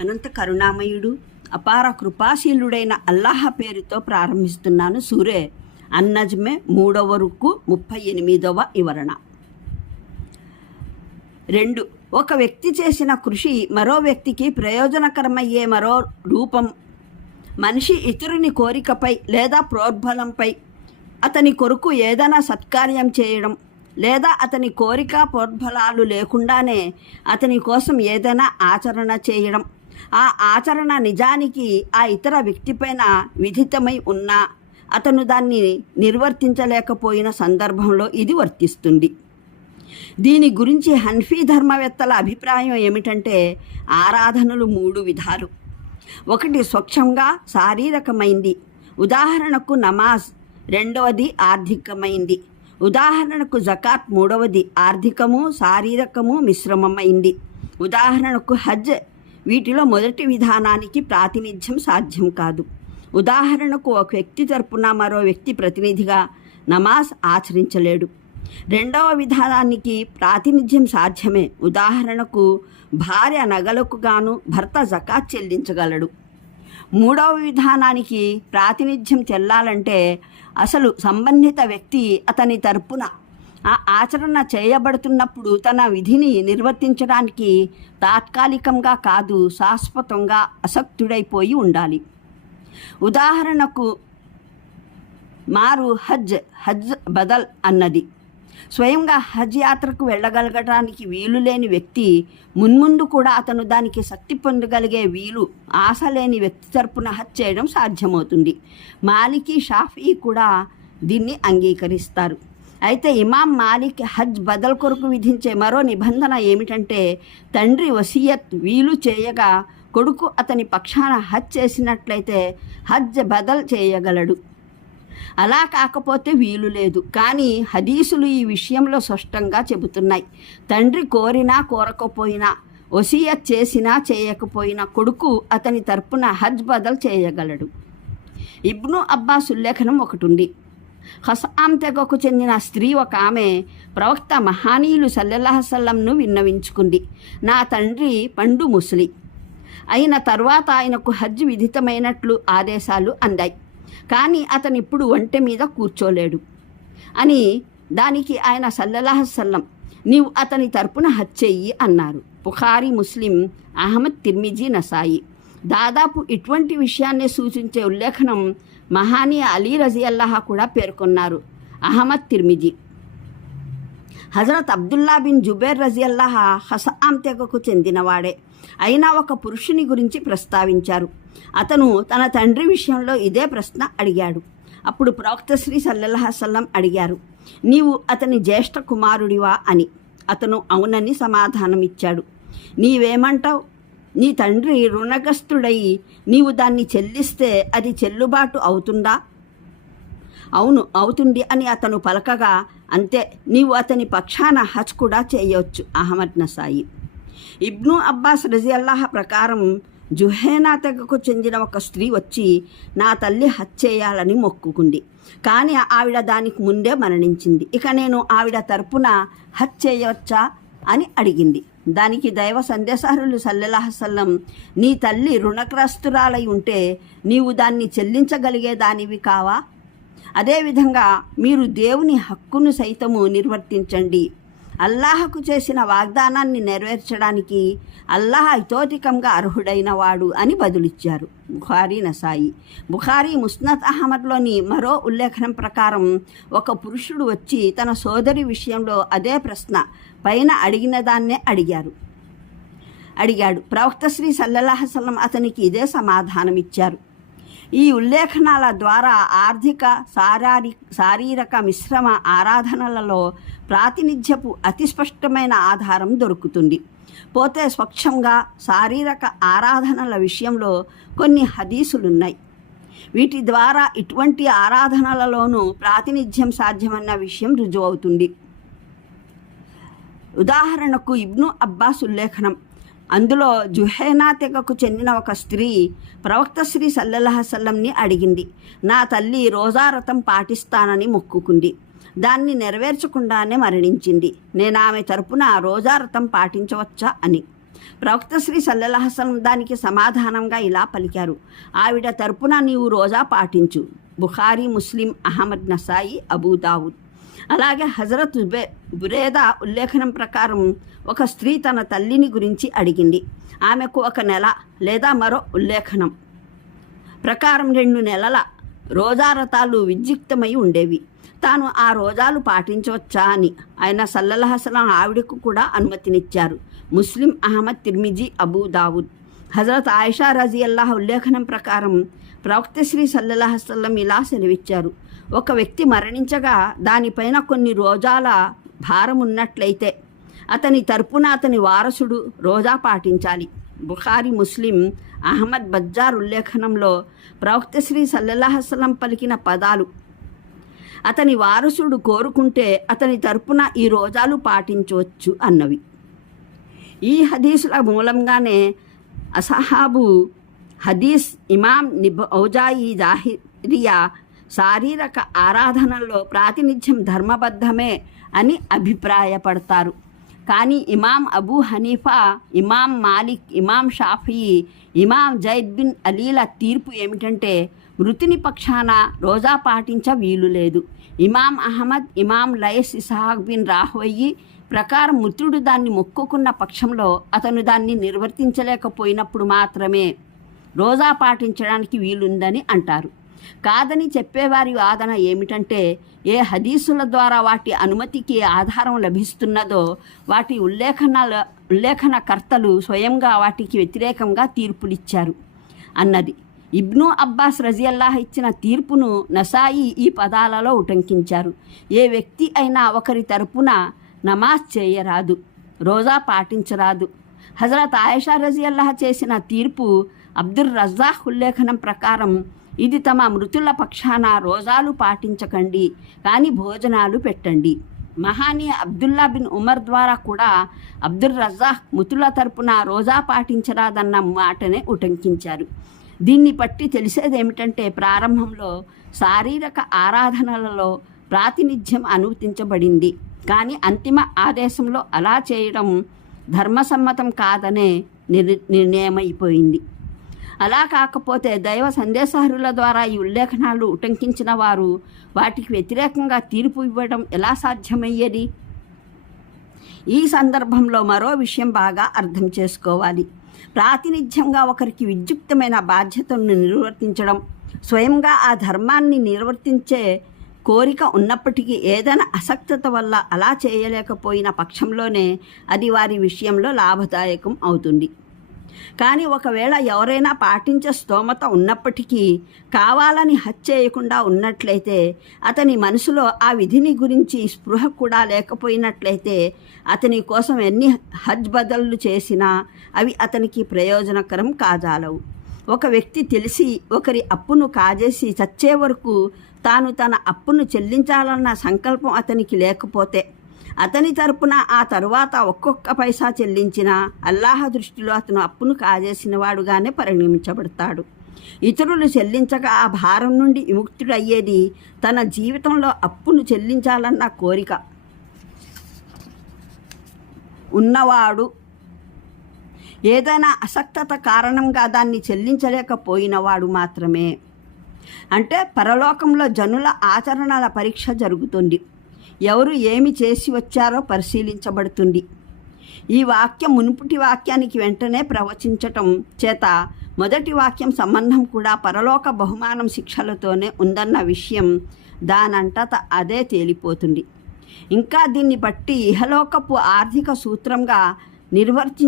అనంత కరుణామయుడు అపార కృపాశీలుడైన అల్లాహ్ పేరుతో ప్రారంభిస్తున్నాను. సూరే అన్నజ్మే 3వ రుక్కు 38వ వివరణ. 2. ఒక వ్యక్తి చేసిన కృషి మరో వ్యక్తికి ప్రయోజనకరమయ్యే మరో రూపం. మనిషి ఇతరుని కోరికపై లేదా ప్రోద్బలంపై అతని కొరకు ఏదైనా సత్కార్యం చేయడం లేదా అతని కోరిక ప్రోద్బలాలు లేకుండానే అతని కోసం ఏదైనా ఆచరణ చేయడం. ఆ ఆచరణ నిజానికి ఆ ఇతర వ్యక్తిపైన విధితమై ఉన్నా అతను దాన్ని నిర్వర్తించలేకపోయిన సందర్భంలో ఇది వర్తిస్తుంది. దీని గురించి హన్ఫీ ధర్మవేత్తల అభిప్రాయం ఏమిటంటే ఆరాధనలు 3 విధాలు. 1 స్వచ్ఛంగా శారీరకమైంది, ఉదాహరణకు నమాజ్. 2వది ఆర్థికమైంది, ఉదాహరణకు జకాత్. 3వది ఆర్థికము శారీరకము మిశ్రమమైంది, ఉదాహరణకు హజ్. వీటిలో మొదటి విధానానికి ప్రాతినిధ్యం సాధ్యం కాదు. ఉదాహరణకు ఒక వ్యక్తి తరపున మరో వ్యక్తి ప్రతినిధిగా నమాజ్ ఆచరించలేడు. 2వ విధానానికి ప్రాతినిధ్యం సాధ్యమే. ఉదాహరణకు భార్య నగలకు గాను భర్త జకాత్ చెల్లించగలడు. 3వ విధానానికి ప్రాతినిధ్యం చెల్లాలంటే అసలు సంబంధిత వ్యక్తి అతని తరపున ఆ ఆచరణ చేయబడుతున్నప్పుడు తన విధిని నిర్వర్తించడానికి తాత్కాలికంగా కాదు శాశ్వతంగా ఆసక్తుడైపోయి ఉండాలి. ఉదాహరణకు మారు హజ్ బదల్ అన్నది. స్వయంగా హజ్ యాత్రకు వెళ్ళగలగటానికి వీలు లేని వ్యక్తి మున్ముందు కూడా అతను దానికి శక్తి పొందగలిగే వీలు ఆశ లేని వ్యక్తి తరపున హజ్ చేయడం సాధ్యమవుతుంది. మాలికీ షాఫీ కూడా దీన్ని అంగీకరిస్తారు. అయితే ఇమాం మాలిక్ హజ్ బదల్ కొరకు విధించే మరో నిబంధన ఏమిటంటే తండ్రి వసియత్ వీలు చేయగా కొడుకు అతని పక్షాన హజ్ చేసినట్లయితే హజ్ బదల్ చేయగలడు. అలా కాకపోతే వీలు లేదు. కానీ హదీసులు ఈ విషయంలో స్పష్టంగా చెబుతున్నాయి. తండ్రి కోరినా కోరకపోయినా, వసియత్ చేసినా చేయకపోయినా కొడుకు అతని తరపున హజ్ బదల్ చేయగలడు. ఇబ్ను అబ్బాస్ ఉల్లేఖనం ఒకటి ఉంది. హసామ్ తెగకు చెందిన స్త్రీ ఒక ఆమె ప్రవక్త మహానీయులు సల్లల్లాహు అలైహి వసల్లంను విన్నవించుకుంది. నా తండ్రి పండు ముస్లి అయిన తర్వాత ఆయనకు హజ్ విధితమైనట్లు ఆదేశాలు అందాయి. కానీ అతను ఇప్పుడు ఒంటె మీద కూర్చోలేడు అని. దానికి ఆయన సల్లల్లాహు అలైహి వసల్లం నీవు అతని తరపున హజ్ చెయ్యి అన్నారు. బుఖారీ, ముస్లిం, అహ్మద్, తిర్మిజీ, నసాయి. దాదాపు ఇటువంటి విషయాన్ని సూచించే ఉల్లేఖనం మహానీయ అలీ రజియల్లాహ్ కూడా పేర్కొన్నారు. అహ్మద్, తిర్మిజీ. హజరత్ అబ్దుల్లా బిన్ జుబైర్ రజియల్లాహ్ హసామ్ తెగకు చెందినవాడే అయినా ఒక పురుషుని గురించి ప్రస్తావించారు. అతను తన తండ్రి విషయంలో ఇదే ప్రశ్న అడిగాడు. అప్పుడు ప్రవక్త శ్రీ సల్లల్లాహు అలైహి వసల్లం అడిగారు, నీవు అతని జ్యేష్ఠ కుమారుడివా అని. అతను అవునని సమాధానం ఇచ్చాడు. నీవేమంటావు? నీ తండ్రి రుణగ్రస్తుడై నీవు దాన్ని చెల్లిస్తే అది చెల్లుబాటు అవుతుందా? అవును అవుతుంది అని అతను పలకగా, అంతే, నీవు అతని పక్షాన హజ్ కూడా చేయవచ్చు. అహ్మద్, నసాయి. ఇబ్ను అబ్బాస్ రజియల్లాహ్ ప్రకారం జుహేనా తెగకు చెందిన ఒక స్త్రీ వచ్చి నా తల్లి హజ్ చేయాలని మొక్కుకుంది. కానీ ఆవిడ దానికి ముందే మరణించింది. ఇక నేను ఆవిడ తరపున హజ్ చేయవచ్చా అని అడిగింది. దానికి దైవ సందేశారులు సల్లల్లాహు అలైహి వసల్లం నీ తల్లి రుణగ్రస్తురాలై ఉంటే నీవు దాన్ని చెల్లించగలిగే దానివి కావా? అదేవిధంగా మీరు దేవుని హక్కును సైతము నిర్వర్తించండి. అల్లాహకు చేసిన వాగ్దానాన్ని నెరవేర్చడానికి అల్లాహ్ ఇతోధికంగా అర్హుడైన వాడు అని బదులిచ్చారు. బుఖారీ, నసాయి. బుఖారీ ముస్నద్ అహ్మద్లోని మరో ఉల్లేఖనం ప్రకారం ఒక పురుషుడు వచ్చి తన సోదరి విషయంలో అదే ప్రశ్న పైన అడిగిన దాన్నే అడిగాడు. ప్రవక్త శ్రీ సల్లల్లాహు అలైహి వసల్లం అతనికి ఇదే సమాధానం ఇచ్చారు. ఈ ఉల్లేఖనాల ద్వారా ఆర్థిక, శారీరక మిశ్రమ ఆరాధనలలో ప్రాతినిధ్యపు అతి స్పష్టమైన ఆధారం దొరుకుతుంది. పోతే స్వచ్ఛంగా శారీరక ఆరాధనల విషయంలో కొన్ని హదీసులున్నాయి. వీటి ద్వారా ఇటువంటి ఆరాధనలలోనూ ప్రాతినిధ్యం సాధ్యమన్న విషయం రుజువవుతుంది. ఉదాహరణకు ఇబ్ను అబ్బాస్ ఉల్లేఖనం. అందులో జుహేనా తెగకు చెందిన ఒక స్త్రీ ప్రవక్త శ్రీ సల్లల్లాహు అలైహి వసల్లంని అడిగింది. నా తల్లి రోజారతం పాటిస్తానని మొక్కుకుంది. దాన్ని నెరవేర్చకుండానే మరణించింది. నేను ఆమె తరపున రోజారతం పాటించవచ్చా అని. ప్రవక్త శ్రీ సల్లల్లాహు అలైహి వసల్లం దానికి సమాధానంగా ఇలా పలికారు, ఆవిడ తరపున నీవు రోజా పాటించు. బుఖారీ, ముస్లిం, అహ్మద్, నసాయి, అబూ దావుద్. అలాగే హజరత్ బురేదా ఉల్లేఖనం ప్రకారం ఒక స్త్రీ తన తల్లిని గురించి అడిగింది. ఆమెకు 1 నెల లేదా మరో ఉల్లేఖనం ప్రకారం 2 నెలల రోజారతాలు విద్యుక్తమై ఉండేవి. తాను ఆ రోజాలు పాటించవచ్చా అని ఆయన సల్లల్లాహు అలైహి వసల్లం ఆవిడకు కూడా అనుమతినిచ్చారు. ముస్లిం, అహ్మద్, తిర్మిజీ, అబూ దావుద్. హజరత్ ఆయిషా రజియల్లాహు ఉల్లేఖనం ప్రకారం ప్రవక్త శ్రీ సల్లల్లాహు అలైహి వసల్లం ఇలా సెలవిచ్చారు, ఒక వ్యక్తి మరణించగా దానిపైన కొన్ని రోజాల భారం ఉన్నట్లయితే అతని తరపున అతని వారసుడు రోజా పాటించాలి. బుఖారీ, ముస్లిం, అహ్మద్, బజ్జార్ ఉల్లేఖనంలో ప్రవక్త శ్రీ సల్లల్లాహు అలైహి వసల్లం పలికిన పదాలు అతని వారసుడు కోరుకుంటే అతని తరపున ఈ రోజాలు పాటించవచ్చు అన్నవి. ఈ హదీసుల మూలంగానే అసహాబు హదీస్ ఇమాం ఔజాయి జాహిరియా శారీరక ఆరాధనల్లో ప్రాతినిధ్యం ధర్మబద్ధమే అని అభిప్రాయపడతారు. కానీ ఇమాం అబూ హనీఫా, ఇమాం మాలిక్, ఇమాం షాఫియీ, ఇమాం జైద్ బిన్ అలీల తీర్పు ఏమిటంటే మృతుని పక్షాన రోజా పాటించ వీలు లేదు. ఇమాం అహ్మద్, ఇమాం లైస్, ఇస్హాక్ బిన్ రాహ్వయ్యి ప్రకారం మృతుడు దాన్ని మొక్కుకున్న పక్షంలో అతను దాన్ని నిర్వర్తించలేకపోయినప్పుడు మాత్రమే రోజా పాటించడానికి వీలుందని అంటారు. కాదని చెప్పేవారి వాదన ఏమిటంటే ఏ హదీసుల ద్వారా వాటి అనుమతికి ఆధారం లభిస్తున్నదో వాటి ఉల్లేఖనకర్తలు స్వయంగా వాటికి వ్యతిరేకంగా తీర్పులిచ్చారు అన్నది. ఇబ్ను అబ్బాస్ రజియల్లాహు ఇచ్చిన తీర్పును నసాయి ఈ పదాలలో ఉటంకించారు. ఏ వ్యక్తి అయినా ఒకరి తరపున నమాజ్ చేయరాదు, రోజా పాటించరాదు. హజరత్ ఆయిషా రజియల్లాహు చేసిన తీర్పు అబ్దుర్ రజ్జాక్ ఉల్లేఖనం ప్రకారం ఇది తమ మృతుల పక్షాన రోజాలు పాటించకండి కానీ భోజనాలు పెట్టండి. మహానీ అబ్దుల్లా బిన్ ఉమర్ ద్వారా కూడా అబ్దుర్ రజ్జాక్ మృతుల తరపున రోజా పాటించరాదన్న మాటనే ఉటంకించారు. దీన్ని బట్టి తెలిసేదేమిటంటే ప్రారంభంలో శారీరక ఆరాధనలలో ప్రాతినిధ్యం అనుమతించబడింది, కానీ అంతిమ ఆదేశంలో అలా చేయడం ధర్మసమ్మతం కాదనే నిర్ణయమైపోయింది. అలా కాకపోతే దైవ సందేశహరుల ద్వారా ఈ ఉల్లేఖనాలు ఉటంకించిన వారు వాటికి వ్యతిరేకంగా తీర్పు ఇవ్వడం ఎలా సాధ్యమయ్యేది? ఈ సందర్భంలో మరో విషయం బాగా అర్థం చేసుకోవాలి. ప్రాతినిధ్యంగా ఒకరికి విద్యుక్తమైన బాధ్యతను నిర్వర్తించడం, స్వయంగా ఆ ధర్మాన్ని నిర్వర్తించే కోరిక ఉన్నప్పటికీ ఏదైనా అసక్తత వల్ల అలా చేయలేకపోయిన పక్షంలోనే అది వారి విషయంలో లాభదాయకం అవుతుంది. కానీ ఒకవేళ ఎవరైనా పాటించే స్తోమత ఉన్నప్పటికీ కావాలని హజ్ చేయకుండా ఉన్నట్లయితే, అతని మనసులో ఆ విధిని గురించి స్పృహ కూడా లేకపోయినట్లయితే అతని కోసం ఎన్ని హజ్ బదళ్ళు చేసినా అవి అతనికి ప్రయోజనకరం కాజాలవు. ఒక వ్యక్తి తెలిసి ఒకరి అప్పును కాజేసి చచ్చే వరకు తాను తన అప్పును చెల్లించాలన్న సంకల్పం అతనికి లేకపోతే అతని తరపున ఆ తరువాత ఒక్కొక్క పైసా చెల్లించినా అల్లాహ్ దృష్టిలో అతను అప్పును కాజేసిన వాడుగానే పరిగణించబడతాడు. ఇతరులు చెల్లించక ఆ భారం నుండి విముక్తుడయ్యేది తన జీవితంలో అప్పును చెల్లించాలన్న కోరిక ఉన్నవాడు, ఏదైనా అసక్తత కారణంగా దాన్ని చెల్లించలేకపోయినవాడు మాత్రమే. అంటే పరలోకంలో జనుల ఆచరణల పరీక్ష జరుగుతుంది. ఎవరు ఏమి చేసి వచ్చారో పరిశీలించబడుతుంది. ఈ వాక్యం మునుపటి వాక్యానికి వెంటనే ప్రవచించటం చేత మొదటి వాక్యం సంబంధం కూడా పరలోక బహుమానం శిక్షలతోనే ఉందన్న విషయం దానంతట అదే తేలిపోతుంది. ఇంకా దీన్ని బట్టి ఇహలోకపు ఆర్థిక సూత్రంగా నిర్వర్తి